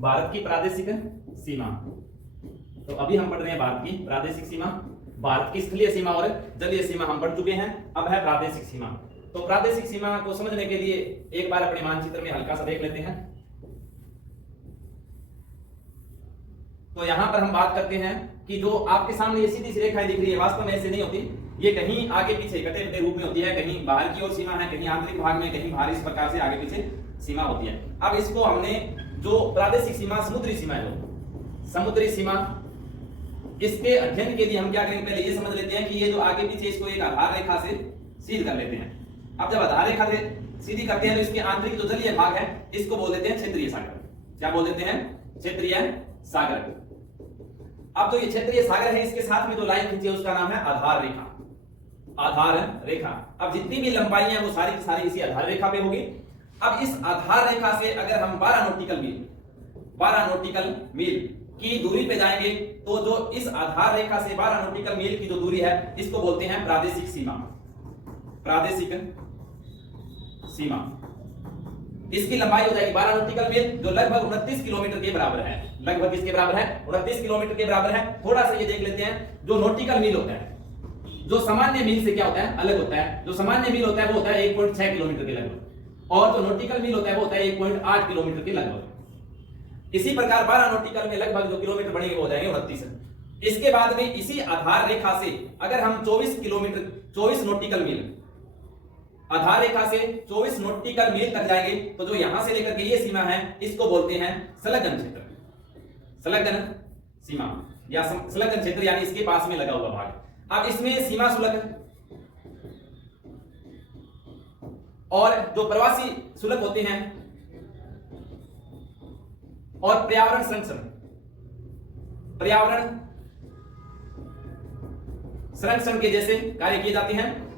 भारत की प्रादेशिक सीमा। तो अभी हम पढ़ रहे हैं भारत की प्रादेशिक सीमा। भारत की स्थलीय सीमा और जलीय सीमा हम पढ़ चुके हैं, अब है प्रादेशिक सीमा। तो प्रादेशिक सीमा को समझने के लिए एक बार अपने मानचित्र में हल्का सा देख लेते हैं। तो यहां पर हम बात करते हैं कि जो आपके सामने ये सीधी सी रेखाएं दिख रही है, वास्तव में ऐसे नहीं होती, ये कहीं आगे पीछे कटे कटे रूप में होती है। कहीं बाहर की ओर सीमा है, कहीं आंतरिक भाग में, कहीं बाहर, इस प्रकार से आगे पीछे सीमा होती है। अब इसको हमने जो प्रादेशिक सीमा, समुद्री सीमा है, जो समुद्री सीमा, इसके अध्ययन के लिए हम क्या करेंगे, पहले ये समझ लेते हैं कि ये जो आगे पीछे, इसको एक आधार रेखा से सीध कर लेते हैं। अब जब आधार रेखा से सीधी करते हैं तो इसके आंतरिक जो जलीय भाग है, इसको बोल देते हैं क्षेत्रीय सागर। क्या बोल देते हैं? क्षेत्रीय सागर। अब जो ये क्षेत्रीय सागर है, इसके साथ में जो लाइन खींची है उसका नाम है आधार रेखा। आधार रेखा। अब जितनी भी लंबाई है वो सारी की सारी इसी आधार रेखा पे होगी। अब इस आधार रेखा से अगर हम 12 नॉटिकल मील की दूरी पे जाएंगे तो जो इस आधार रेखा से 12 नॉटिकल मील की जो दूरी है, इसको बोलते हैं प्रादेशिक सीमा। प्रादेशिक सीमा। इसकी लंबाई हो जाएगी 12 नॉटिकल मील, जो लगभग 29 किलोमीटर के बराबर है। लगभग किसके बराबर है? 29 किलोमीटर के बराबर है। थोड़ा सा ये देख लेते हैं, जो नॉटिकल मील होता है, जो सामान्य मील से क्या होता है, अलग होता है। जो सामान्य मील होता है वो होता है 1.6 किलोमीटर के लगभग, और जो नॉटिकल मील होता है वो होता है 1.8 किलोमीटर के लगभग। इसी प्रकार 12 नॉटिकल में लगभग जो किलोमीटर बनेंगे वो हो जाएंगे 29। इसके बाद में इसी आधार रेखा से अगर हम 24 नॉटिकल मील, आधार रेखा से 24 नॉटिकल मील तक जाएंगे तो जो यहां से लेकर के ये सीमा है, इसको बोलते हैं संलग्न क्षेत्र। संलग्न सीमा या संलग्न क्षेत्र, यानी इसके पास में लगा हुआ भाग। अब इसमें सीमा शुल्क और जो प्रवासी शुल्क होते हैं और पर्यावरण संरक्षण के जैसे कार्य किए जाते हैं।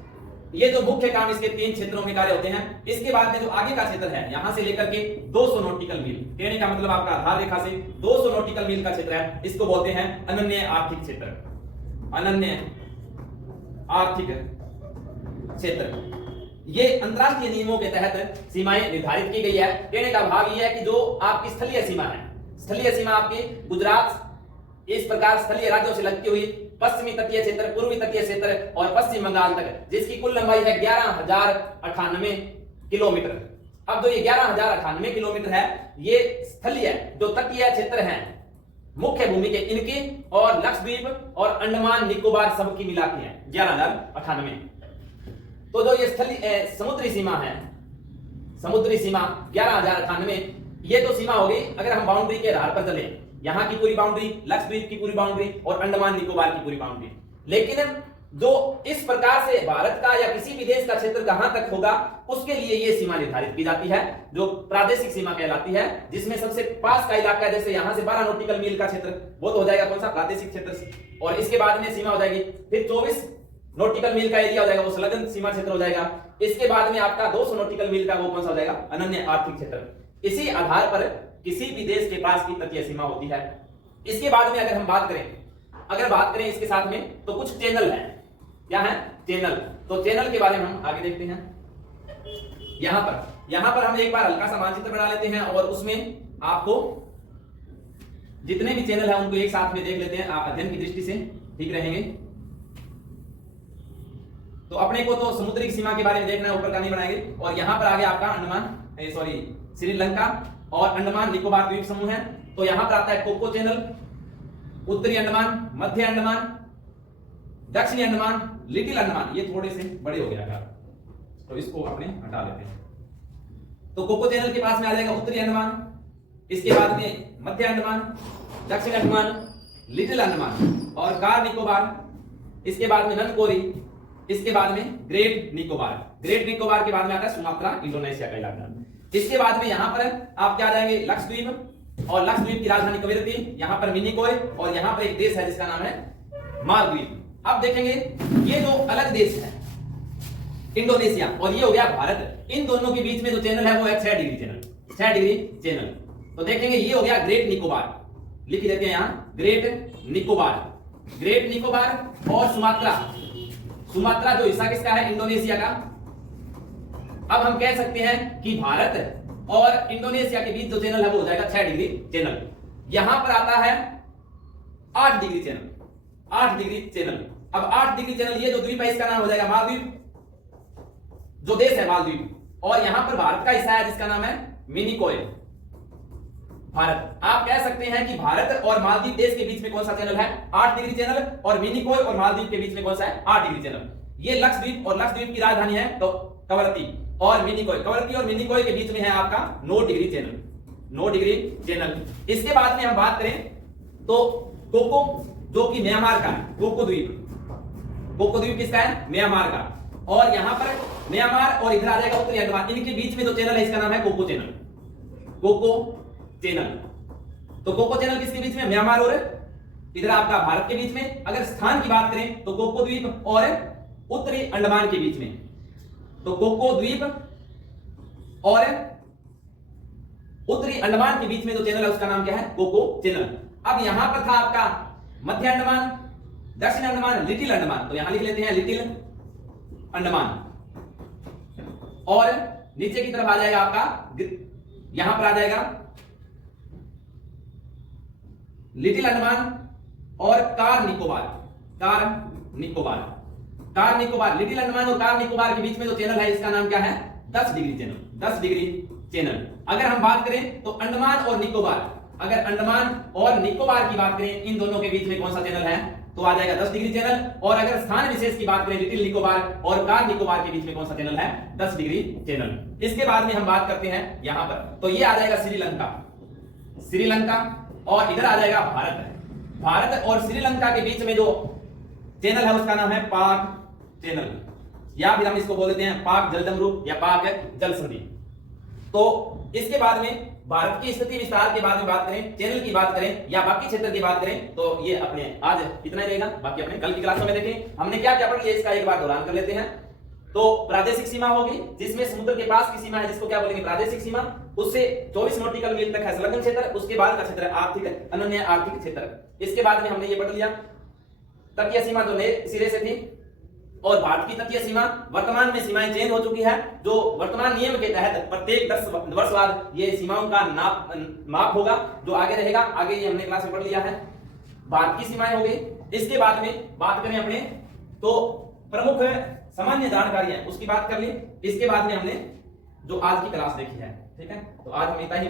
ये जो मुख्य काम इसके 3 क्षेत्रों में कार्य होते हैं। इसके बाद में जो आगे का क्षेत्र है, यहां से लेकर के 200 नॉटिकल मील, कहने का मतलब आपका आधार रेखा से 200 नॉटिकल मील का क्षेत्र है, इसको बोलते हैं अनन्य आर्थिक क्षेत्र। अनन्य आर्थिक क्षेत्र। ये अंतरराष्ट्रीय नियमों के तहत सीमाएं निर्धारित की गई है। कहने का भाव ये है कि जो आपकी स्थलीय सीमा है, स्थलीय सीमा आपकी गुजरात, इस प्रकार स्थलीय राज्यों से लगती हुई पश्चिमी तटीय क्षेत्र, पूर्वी तटीय क्षेत्र और पश्चिम बंगाल तक, जिसकी कुल लंबाई है 11,098 किलोमीटर। अब जो ये 11,098 किलोमीटर है, ये स्थलीय जो तटीय क्षेत्र हैं, मुख्य भूमि के इनकी, और लक्षद्वीप और अंडमान निकोबार सब की मिला के हैं 11,098। तो जो ये स्थलीय समुद्री सीमा है, समुद्री सीमा 11,098, ये तो सीमा होगी अगर हम बाउंड्री के आधार पर चले। यहां की पूरी बाउंड्री, लक्षद्वीप की पूरी बाउंड्री और अंडमान निकोबार की पूरी बाउंड्री। लेकिन जो इस प्रकार से भारत का या किसी भी देश का क्षेत्र कहां तक होगा, उसके लिए ये सीमा निर्धारित की जाती है, जो प्रादेशिक सीमा कहलाती है, जिसमें सबसे पास का इलाका, जैसे यहां से 12 नॉटिकल मील का क्षेत्र, वो तो हो जाएगा कौन सा? प्रादेशिक क्षेत्र। और इसके बाद में सीमा हो जाएगी फिर 24 नॉटिकल मील का एरिया हो जाएगा, वो संलग्न सीमा क्षेत्र हो जाएगा। इसके बाद में आपका 200 नॉटिकल मील का वो कौन सा हो जाएगा? अनन्य आर्थिक क्षेत्र। इसी आधार पर किसी भी देश के पास की तटीय सीमा होती है। इसके बाद में अगर हम बात करें इसके साथ में, तो कुछ चैनल है। क्या है? चैनल। तो चैनल के बारे में हम आगे देखते हैं। यहां पर हम एक बार हल्का सा मानचित्र बना लेते हैं और उसमें आपको जितने भी चैनल है उनको एक साथ में देख लेते हैं, आप अध्ययन की दृष्टि से ठीक रहेंगे। तो अपने को तो समुद्री सीमा के बारे में देखना है, ऊपर का नहीं बनाएंगे। और यहां पर आगे आपका श्रीलंका और अंडमान निकोबार द्वीप समूह है। तो यहां पर आता है कोको चैनल, उत्तरी अंडमान, मध्य अंडमान, दक्षिणी अंडमान, लिटिल अंडमान। ये थोड़े से बड़े हो गया, तो इसको अपने हटा लेते हैं। तो कोको चैनल के पास में आ जाएगा उत्तरी अंडमान, इसके बाद में मध्य अंडमान, दक्षिण अंडमान, लिटिल अंडमान और कार निकोबार, इसके बाद में ननकोरी, इसके बाद में ग्रेट निकोबार। ग्रेट निकोबार के बाद में आता है सुमात्रा, इंडोनेशिया का इलाका। इसके बाद में यहां पर आप क्या आ जाएंगे? लक्षद्वीप, और लक्षद्वीप की राजधानी कवरत्ती, यहां पर मिनिकोय, और यहां पर एक देश है जिसका नाम है मालदीव। अब देखेंगे ये जो अलग देश है, इंडोनेशिया और ये हो गया भारत, इन दोनों के बीच में जो चैनल है वो है 6 डिग्री चैनल। 6 degree channel. तो देखेंगे ये हो गया ग्रेट निकोबार, लिख देते हैं यहां ग्रेट निकोबार। ग्रेट निकोबार और सुमात्रा जो हिस्सा किसका है? इंडोनेशिया का। अब हम कह सकते हैं कि भारत और इंडोनेशिया के बीच जो चैनल है वो हो जाएगा 6 डिग्री चैनल। यहां पर आता है 8 डिग्री चैनल, 8 डिग्री चैनल। अब 8 डिग्री चैनल, ये जो द्वीप है इसका नाम हो जाएगा मालदीव, जो देश है मालदीव। और यहां पर भारत का हिस्सा है जिसका नाम है मिनिकॉय। भारत, आप कह सकते हैं कि भारत और मालदीव देश के बीच में कौन सा चैनल है? 8 डिग्री चैनल। और मिनिकॉय और मालदीव के बीच में कौन सा है? 8 डिग्री चैनल। ये लक्षद्वीप, और लक्षद्वीप की राजधानी है तो कवरत्ती, और मिनिकॉय, कवरत्ती और मिनिकॉय के बीच में है आपका 9 डिग्री चैनल, 9 डिग्री चैनल। इसके बाद में हम बात करें तो कोको, जो कि म्यांमार का है, कोको द्वीप। कोको द्वीप किसका है? म्यांमार का। और यहां पर म्यांमार और इधर आ जाएगा उत्तरी अंडमान, इनके बीच में जो चैनल है इसका नाम है कोको चैनल, कोको चैनल। तो कोको चैनल किसके बीच में? म्यांमार और इधर आपका भारत के बीच में। अगर स्थान की बात करें तो कोको द्वीप और उत्तरी अंडमान के बीच में। तो कोको द्वीप और उत्तरी अंडमान के बीच में जो चैनल है उसका नाम क्या है? Coco Chanel. अब यहां पर था आपका मध्य अंडमान, दक्षिण अंडमान, लिटिल अंडमान, तो यहां लिख लेते हैं लिटिल अंडमान। और नीचे की तरफ आ जाएगा आपका, यहां पर आ जाएगा लिटिल अंडमान और car Nicobar, car Nicobar, car Nicobar. Little Andaman और कार निकोबार के बीच में जो चैनल है इसका नाम क्या है? 10 डिग्री चैनल, 10 डिग्री चैनल। अगर हम बात करें तो अंडमान और निकोबार, अगर अंडमान और निकोबार की बात करें, इन दोनों के बीच में कौन सा चैनल है? तो आ जाएगा 10 डिग्री चैनल। और अगर स्थान विशेष की बात करें, लिटिल निकोबार और कार निकोबार के बीच में कौन सा चैनल है? 10 डिग्री चैनल। इसके बाद में हम बात करते हैं यहां पर, तो ये आ जाएगा श्रीलंका, श्रीलंका। और इधर आ जाएगा भारत। भारत और श्रीलंका के बीच में जो चैनल है उसका नाम है पाक चैनल, या फिर हम इसको बोल देते हैं पाक जलदमरू या पाक जल संधि। तो इसके बाद में भारत की स्थिति विस्तार के बाद में बात करें, चैनल की बात करें या बाकी क्षेत्र की बात करें, तो ये अपने आज इतना ही रहेगा। बाकी अपने कल की क्लासों में देखें हमने क्या क्या पढ़ लिया, इसका एक बार दोहरान कर लेते हैं। तो प्रादेशिक सीमा होगी, जिसमें समुद्र के पास की सीमा है जिसको क्या बोलेंगे? प्रादेशिक सीमा। उससे 24 नॉटिकल मील तक है संलग्न क्षेत्र। उसके बाद का क्षेत्र आर्थिक, अनन्य आर्थिक क्षेत्र। इसके बाद में हमने ये पढ़ लिया तटीय सीमा जो नए सिरे से थी, और भारत की तटीय सीमा वर्तमान में सीमाएं चेंज हो चुकी है, जो वर्तमान नियम के तहत प्रत्येक 10 वर्ष बाद ये सीमाओं का माप होगा, जो आगे रहेगा। आगे ये हमने क्लास में पढ़ लिया है, भारत की सीमाएं हो गई। इसके बाद में बात करें अपने तो प्रमुख सामान्य जानकारी है उसकी बात कर ली। इसके बाद में हमने जो आज की क्लास देखी है, ठीक है, तो आज हम इतना ही